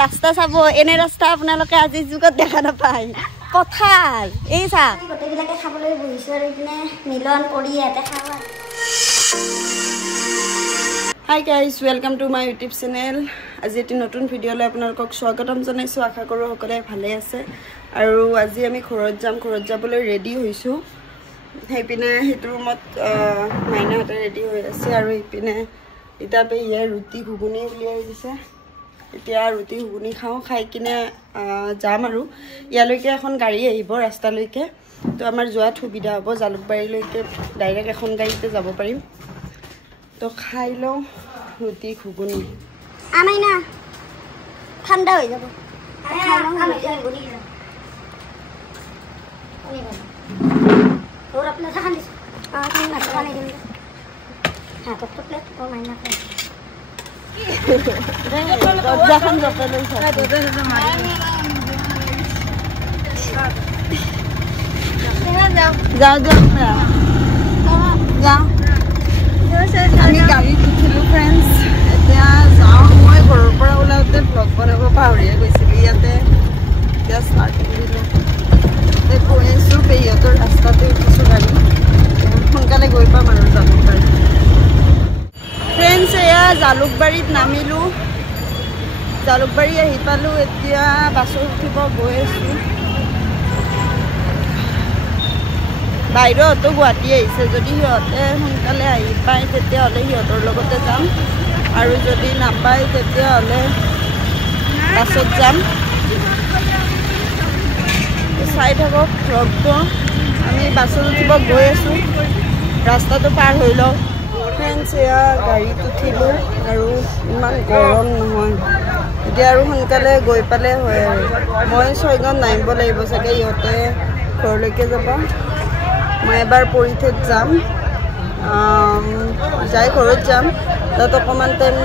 ৰাস্তা চাব এনে ৰাস্তা আপোনালোকে আজিৰ যুগত দেখা নাপায় পথাৰ এই চাহ গোটেইবিলাকে খাবলৈ বহিছো আৰু ইপিনে মিলন কৰি ইয়াতে খাওঁ hi guys welcome to my YouTube channel আজি এটি নতুন ভিডিঅ'লৈ আপোনালোকক স্বাগতম জনাইছোঁ আশা কৰোঁ সকলোৱে ভালে আছে আৰু আজি আমি ঘৰত যাবলৈ ৰেডি হৈছোঁ সেইপিনে সেইটো ৰুমত মাইনাহঁতে ৰেডি হৈ আছে আৰু ইপিনে ইতা পেহীয়ে ৰুটি ঘুগুনি উলিয়াই দিছে এতিয়া ৰুটি ঘুগুনি খাওঁ খাই কিনে যাম আৰু ইয়ালৈকে এখন গাড়ী আহিব ৰাস্তালৈকে তো আমাৰ যোৱাত সুবিধা হ'ব জালুকবাৰীলৈকে ডাইৰেক্ট এখন গাড়ীতে যাব পাৰিম তো খাই লওঁ ৰুটি ঘুগুনি আনাই না ঠাণ্ডা হৈ যাব খাই লওঁ ৰুটি ঘুগুনি और अपना सामान दिस खाने मसाला नहीं देंगे हां तो प्लेट और मायना खाए जखन जपले छ जाओ আমি গাড়ী উঠিলোঁ ফ্ৰেণ্ডছ এতিয়া যাওঁ মই ঘৰৰ পৰা ওলাওঁতে ব্লগ বনাব পাহৰিয়ে গৈছিলোঁ ইয়াতে এতিয়া ষ্টাৰ্ট কৰিলোঁ গৈ আছোঁ পেহীহঁতৰ ৰাস্তাতে উঠিছোঁ গাড়ী সোনকালে গৈ পাম আৰু জালুকবাৰী ফ্ৰেণ্ডছ এয়া জালুকবাৰীত নামিলোঁ জালুকবাৰী আহি পালোঁ এতিয়া বাছত উঠিব গৈ আছোঁ বাইদেউহঁতো গুৱাহাটী আহিছে যদি সিহঁতে সোনকালে আহি পায় তেতিয়াহ'লে সিহঁতৰ লগতে যাম আৰু যদি নাপায় তেতিয়াহ'লে বাছত যাম চাই থাকক ব্লগটো আমি বাছত উঠিব গৈ আছোঁ ৰাস্তাটো পাৰ হৈ লওঁ ফ্ৰেণ্ডছ এয়া গাড়ীত উঠিলোঁ আৰু ইমান গৰম নহয় এতিয়া আৰু সোনকালে গৈ পালে হয় আৰু মই 6 গাঁৱত নামিব লাগিব চাগে ইহঁতে ঘৰলৈকে যাব মই এবাৰ পৰীক্ষাত যাম যাই ঘৰত যাম তাত অকণমান টাইম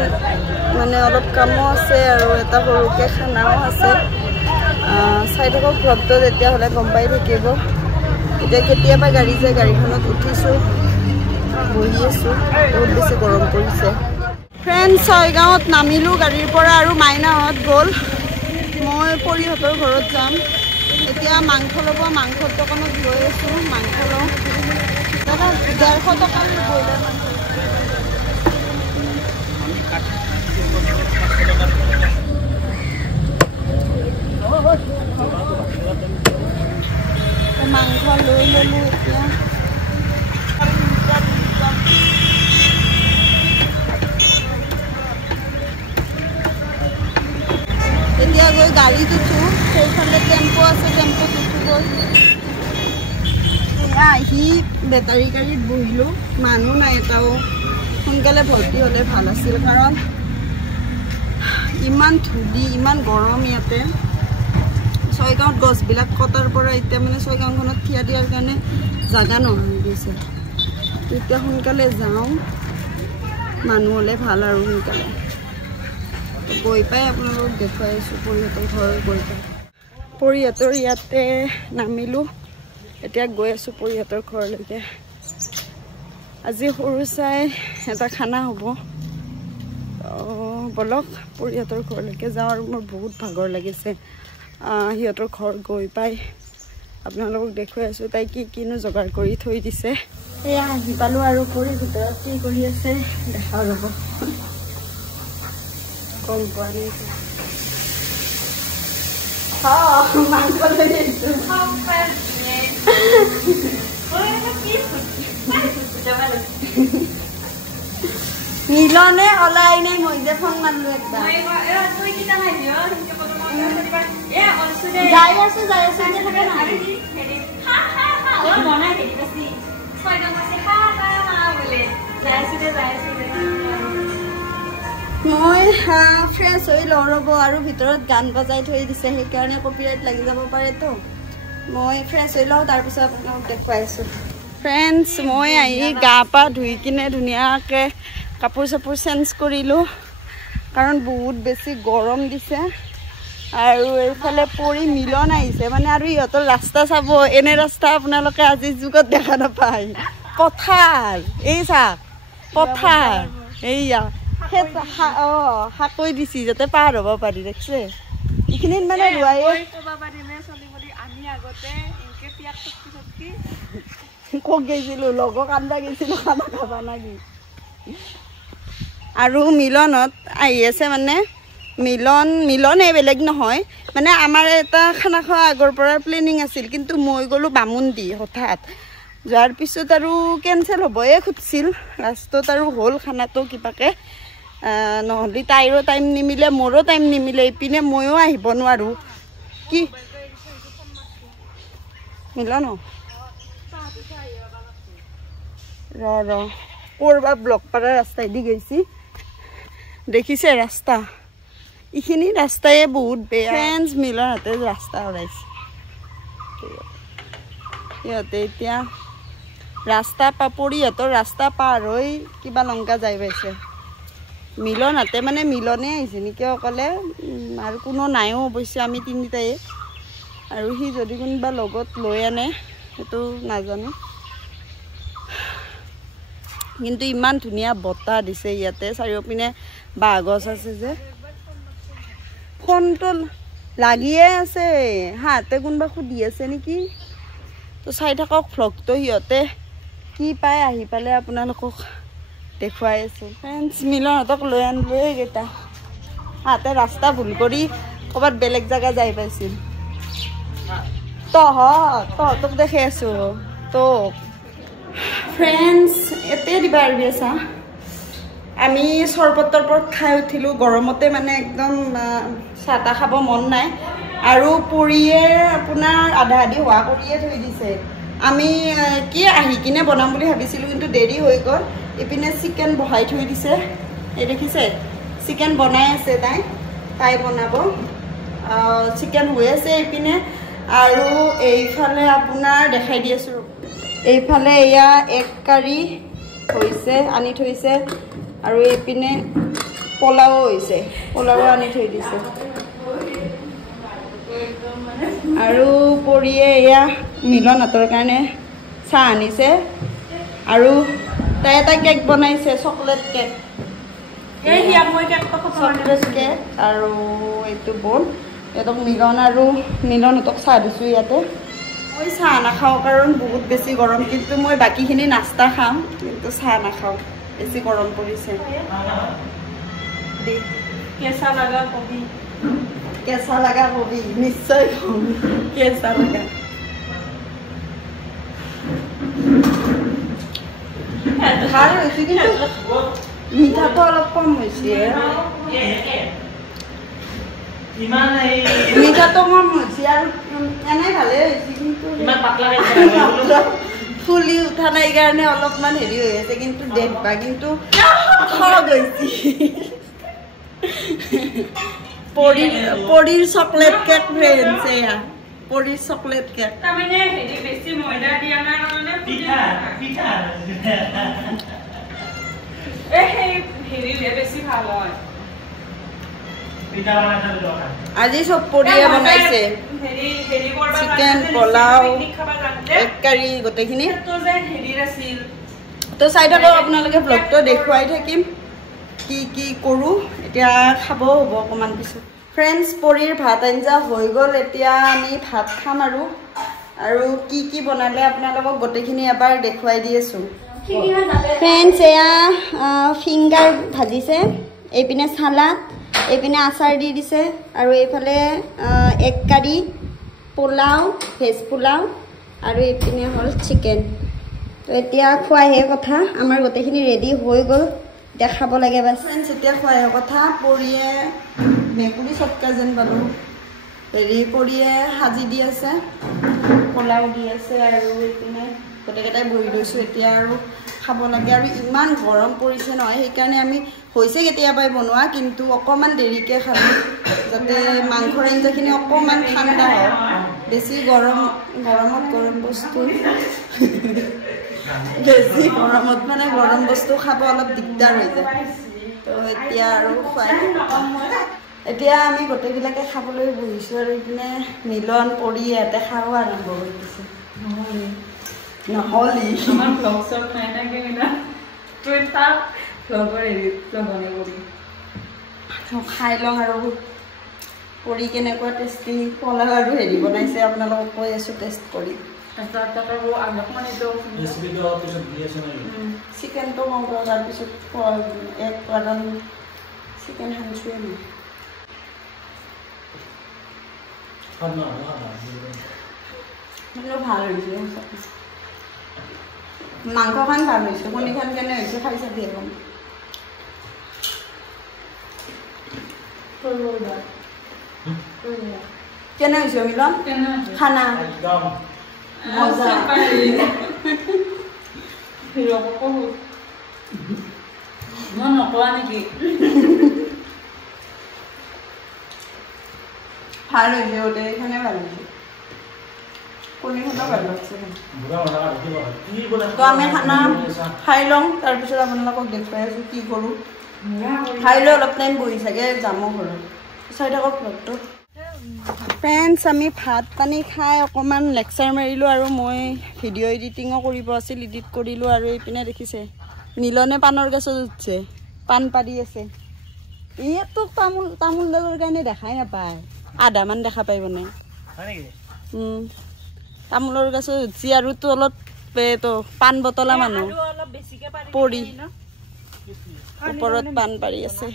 মানে অলপ কামো আছে আৰু এটা সৰুকৈ খানাও আছে চাই থাকক ব্লগটো তেতিয়াহ'লে গম পাই থাকিব এতিয়া কেতিয়াবা গাড়ী যায় গাড়ীখনত উঠিছোঁ বহি আছোঁ বহুত বেছি গৰম পৰিছে ফ্ৰেণ্ডছ 6 গাঁৱত নামিলোঁ গাড়ীৰ পৰা আৰু মাইনাহঁত গ'ল মই পৰিহঁতৰ ঘৰত যাম এতিয়া মাংস ল'ব মাংসৰ দোকানত গৈ আছোঁ মাংস লওঁ দাদা 150 টকাৰ ব্ৰইলাৰ মাংস মাংস লৈ ল'লোঁ এতিয়া গৈ গাড়ীত উঠোঁ সেইফালে টেম্পো আছে টেম্পোত উঠোঁ আহি বেটাৰী গাড়ীত বহিলোঁ মানুহ নাই এটাও সোনকালে ভৰ্তি হ'লে ভাল আছিল কাৰণ ইমান ধূলি ইমান গৰম ইয়াতে 6 গাঁৱত গছবিলাক কটাৰ পৰা এতিয়া মানে 6 গাঁওখনত থিয়া দিয়াৰ কাৰণে জাগা নোহোৱা হৈ গৈছে এতিয়া সোনকালে যাওঁ মানুহ হ'লে ভাল আৰু সোনকালে গৈ পাই আপোনালোকক দেখুৱাই আছোঁ পৰিহঁতৰ ঘৰ গৈ পাই পৰিহঁতৰ ইয়াতে নামিলোঁ এতিয়া গৈ আছোঁ পৰিহঁতৰ ঘৰলৈকে আজি সৰু চাই এটা খানা হ'ব বলক পৰিহঁতৰ ঘৰলৈকে যাওঁ আৰু মোৰ বহুত ভাগৰ লাগিছে সিহঁতৰ ঘৰ গৈ পাই আপোনালোকক দেখুৱাই আছোঁ তাই কিনো যোগাৰ কৰি থৈ দিছে এয়া আহি পালোঁ আৰু পৰি ভিতৰত কি কৰি আছে দেখা যাব গম পোৱা নাই মাংস লৈ আহিছোঁ মিলনে ওলাই নাই মই যে ফোন মাৰিলোঁ একদম যাই আছো থাকে না মই ফ্ৰেছ হৈ লওঁ ৰ'ব আৰু ভিতৰত গান বজাই থৈ দিছে সেইকাৰণে কপিৰাইট লাগি যাব পাৰেতো মই ফ্ৰেছ হৈ লওঁ তাৰপিছত আপোনাক দেখুৱাই আছোঁ ফ্ৰেণ্ডছ মই আহি গা পা ধুই কিনে ধুনীয়াকৈ কাপোৰ চাপোৰ চেঞ্জ কৰিলোঁ কাৰণ বহুত বেছি গৰম দিছে আৰু এইফালে পৰি মিলন আহিছে মানে আৰু ইহঁতৰ ৰাস্তা চাব এনে ৰাস্তা আপোনালোকে আজিৰ যুগত দেখা নাপায় পথাৰ এই চাহ পথাৰ এইয়া শাকৈ দিছি যাতে পাৰ হ'ব পাৰি দেখছে এইখিনিত মানে ৰোৱাই কক গৈছিলো লগৰ কান্দা গৈছিলো খানা খাবা নাগি আৰু মিলনত আহি আছে মানে মিলনে বেলেগ নহয় মানে আমাৰ এটা খানা খোৱা আগৰ পৰা প্লেনিং আছিল কিন্তু মই গ'লো বামুণডি হঠাৎ যোৱাৰ পিছত আৰু কেনচেল হ'বয়ে খুজিছিল লাষ্টত আৰু হ'ল খানাটো কিবাকে নহ'লে তাইৰো টাইম নিমিলে মোৰো টাইম নিমিলে ইপিনে ময়ো আহিব নোৱাৰোঁ কি মিলন কৰবা ব্লক পাৰা ৰাস্তাইদি গৈছি দেখিছে ৰাস্তা এইখিনি ৰাস্তাই বহুত বেয়া ফ্ৰেণ্ডছ মিলৰ হাতে ৰাস্তা ওলাইছে সিহঁতে এতিয়া ৰাস্তা পৰিহঁতৰ ৰাস্তা পাৰ হৈ কিবা লংকা যাই পাইছে মিলন হাতে মানে মিলনে আহিছে নেকি অকলে আৰু কোনো নাইও অৱশ্যে আমি তিনিটাই আৰু সি যদি কোনোবা লগত লৈ আনে সেইটো নাজানো কিন্তু ইমান ধুনীয়া বতাহ দিছে ইয়াতে চাৰিওপিনে বাঁহ গছ আছে যে ফোনটো লাগিয়ে আছে হাতে কোনোবা সুধি আছে নেকি তো চাই থাকক ভ্লগটো সিহঁতে কি পায় আহি পালে আপোনালোকক দেখুৱাই আছোঁ ফ্ৰেণ্ডছ মিলনহঁতক লৈ আনিলোঁ এইকেইটা হাতে ৰাস্তা ভুল কৰি ক'ৰবাত বেলেগ জেগা যাই পাইছিল তহঁতক দেখি আছোঁ তোক ফ্ৰেণ্ডছ এতে দিবা আৰু আছা আমি চৰবত খাই উঠিলোঁ গৰমতে মানে একদম চাহ তাহ খাব মন নাই আৰু পুৰিয়ে আপোনাৰ আধা আধি হোৱা কৰিয়ে থৈ দিছে আমি কি আহি কিনে বনাম বুলি ভাবিছিলোঁ কিন্তু দেৰি হৈ গ'ল ইপিনে চিকেন বহাই থৈ দিছে এই দেখিছে চিকেন বনাই আছে তাই বনাব চিকেন হৈ আছে ইপিনে আৰু এইফালে আপোনাৰ দেখাই দি আছোঁ এইফালে এয়া এক কাৰী হৈছে আনি থৈছে আৰু এইপিনে পোলাও হৈছে পোলাও আনি থৈ দিছে আৰু পৰিয়ে এয়া মিলন হাতৰ কাৰণে চাহ আনিছে আৰু তাই এটা কেক বনাইছে চকলেট কেক আৰু এইটো বল ইহঁতক মিলনহঁতক চাহ দিছোঁ ইয়াতে মই চাহ নাখাওঁ কাৰণ বহুত বেছি গৰম কিন্তু মই বাকীখিনি নাস্তা খাম কিন্তু চাহ নাখাওঁ বেছি গৰম পৰিছে কেঁচা লগা কবি নিশ্চয় খাম কেঁচা লগা ভাল হৈছে কিন্তু মিঠাটো অলপ কম হৈছে মিঠাটো কম হৈছে আৰু এনেই ভালেই হৈছে কিন্তু ফুলি উঠা নাই কাৰণে অলপমান হেৰি হৈ আছে কিন্তু দেখবা কিন্তু পৰিৰ চকলেট কেক ফ্ৰেণ্ডছ এয়া পৰিৰ চকলেট কেক তাৰমানে হেৰি বেছি ময়দা দিয়া নাই কাৰণে পিঠা হেৰি বেছি ভাল হয় আজি চব পৰিয়ে বনাইছে চিকেন পোলাও এক কাৰী গোটেইখিনি তো চাই থাকক আপোনালোকে ব্লগটো দেখুৱাই থাকিম কি কৰোঁ এতিয়া খাবও হ'ব অকণমান পিছত ফ্ৰেণ্ডছ পৰিৰ ভাত আঞ্জা হৈ গ'ল এতিয়া আমি ভাত খাম আৰু কি বনালে আপোনালোকক গোটেইখিনি এবাৰ দেখুৱাই দি আছোঁ ফ্ৰেণ্ডছ এয়া ফিংগাৰ ভাজিছে এইপিনে চালাড এইপিনে আচাৰ দি দিছে আৰু এইফালে এক কাৰী পোলাও ভেজ পোলাও আৰু এইপিনে হ'ল চিকেন তো এতিয়া খোৱাহে কথা আমাৰ গোটেইখিনি ৰেডি হৈ গ'ল এতিয়া খাব লাগে বাছ ফ্ৰেণ্ডছ এতিয়া খোৱাহে কথা পৰিয়ে মেকুৰী চটকা যেন পালোঁ হেৰি পৰিয়ে সাজি দি আছে পোলাও দি আছে আৰু এইপিনে গোটেইকেইটাই বহি লৈছোঁ এতিয়া আৰু খাব লাগে আৰু ইমান গৰম পৰিছে নহয় সেইকাৰণে আমি হৈছে কেতিয়াবাই বনোৱা কিন্তু অকণমান দেৰিকৈ খালোঁ যাতে মাংসৰ আঞ্জাখিনি অকণমান ঠাণ্ডা হয় বেছি গৰমত গৰম বস্তু বেছি গৰমত মানে গৰম বস্তু খাব অলপ দিগদাৰ হৈ যায় তো এতিয়া আৰু খুৱাই এতিয়া আমি গোটেইবিলাকে খাবলৈ বহিছোঁ আৰু এইপিনে মিলন পৰি ইয়াতে খাব আৰম্ভ কৰি দিছে নহ'লি খাই লওঁ আৰু কৰি কেনেকুৱা টেষ্টি পোলাও আৰু হেৰি বনাইছে আপোনালোকক কৈ আছোঁ টেষ্ট কৰি চিকেনটো কওঁ তাৰপিছত এক কাৰণ চিকেন সানিছোৱে মই ভাল হৈছে মাংসখন ভাল হৈছে কণীখন কেনে হৈছে খাই চাবি এখন কেনে হৈছে মিলন খানা মজা মই নকৰা নেকি ভাল হৈছে ওতে এখানে ভাল হৈছে কণীখনো ভাল লাগছে তো আমি খানা খাই লওঁ তাৰপিছত আপোনালোকক দেখুৱাই আছোঁ কি কৰোঁ খাই লৈ অলপ টাইম বহি চাগে যামো ঘৰত চাই থাকক ভ্লগটো ফ্ৰেণ্ডছ আমি ভাত পানী খাই অকণমান লেকচাৰ মাৰিলোঁ আৰু মই ভিডিঅ' এডিটিঙো কৰিব আছিল এডিট কৰিলোঁ আৰু এইপিনে দেখিছে মিলনে পাণৰ গছত উঠছে পাণ পাৰি আছে ইয়াতো তামোল দালৰ কাৰণে দেখাই নাপায় আধামান দেখা পাই মানে তামোলৰ গছত উঠছি আৰু তলত তো পাণ বটলা মানুহ পৰি ওপৰত পাণ পাৰি আছে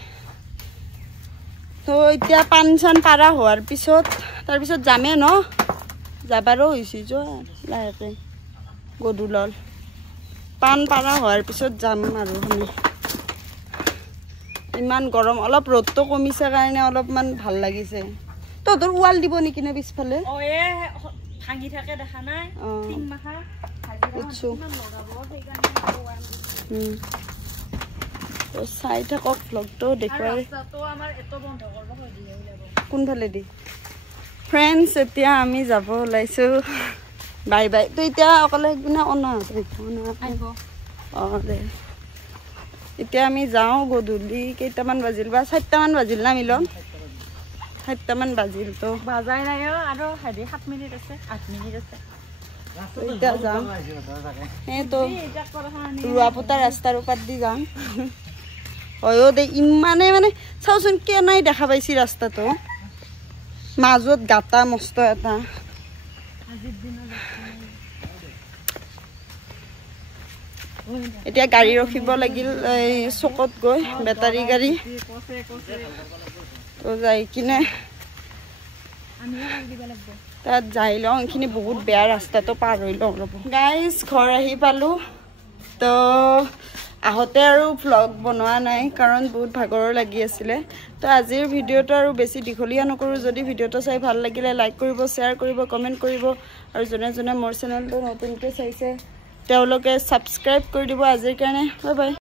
তো এতিয়া পাণ চান পাৰা হোৱাৰ পিছত তাৰপিছত যামে ন যাবাৰো হৈছে যোৱা লাহেকে গধূলৰ পাণ পাৰা হোৱাৰ পিছত যাম আৰু আমি ইমান গৰম অলপ ৰ'দটো কমিছে কাৰণে অলপমান ভাল লাগিছে তহঁতৰ ৱাল দিব নেকি নে পিছফালে ভাঙি থাকে দেখা নাই টিং মাখা চাই থাকক ভ্লগটো দেখুৱাই কোনফালে দি ফ্ৰেণ্ডছ এতিয়া আমি যাব ওলাইছোঁ বাই বাই তো এতিয়া অকলে একদিনা অনা অঁ দে এতিয়া আমি যাওঁ গধূলি কেইটামান বাজিল বা 4টামান বাজিল না মিলন 4টামান বাজিল তো বাজাই নাই আৰু 7 মিনিট আছে 8 মিনিট আছে এতিয়া যাম এই তো ৰুৱাপোতা ৰাস্তাৰ ওপৰত দি যাম হয় দে ইমানে মানে চাওচোন কেনাই দেখা পাইছি ৰাস্তাটো মাজত গাটা মস্ত এটা এতিয়া গাড়ী ৰখিব লাগিল এই চকত গৈ বেটাৰী গাড়ী তো যাই কিনে তাত যাই লওঁ এইখিনি বহুত বেয়া ৰাস্তাটো পাৰ হৈ লওঁ ৰ'ব গাইজ ঘৰ আহি পালোঁ তো আহোঁতে আৰু ভ্লগ বনোৱা নাই কাৰণ বহুত ভাগৰৰ লাগি আছিলে তো আজিৰ ভিডিঅ'টো আৰু বেছি দীঘলীয়া নকৰোঁ যদি ভিডিঅ'টো চাই ভাল লাগিলে লাইক কৰিব শ্বেয়াৰ কৰিব কমেণ্ট কৰিব আৰু যোনে যোনে মোৰ চেনেলটো নতুনকৈ চাইছে তেওঁলোকে ছাবস্ক্ৰাইব কৰি দিব আজিৰ কাৰণে বাই বাই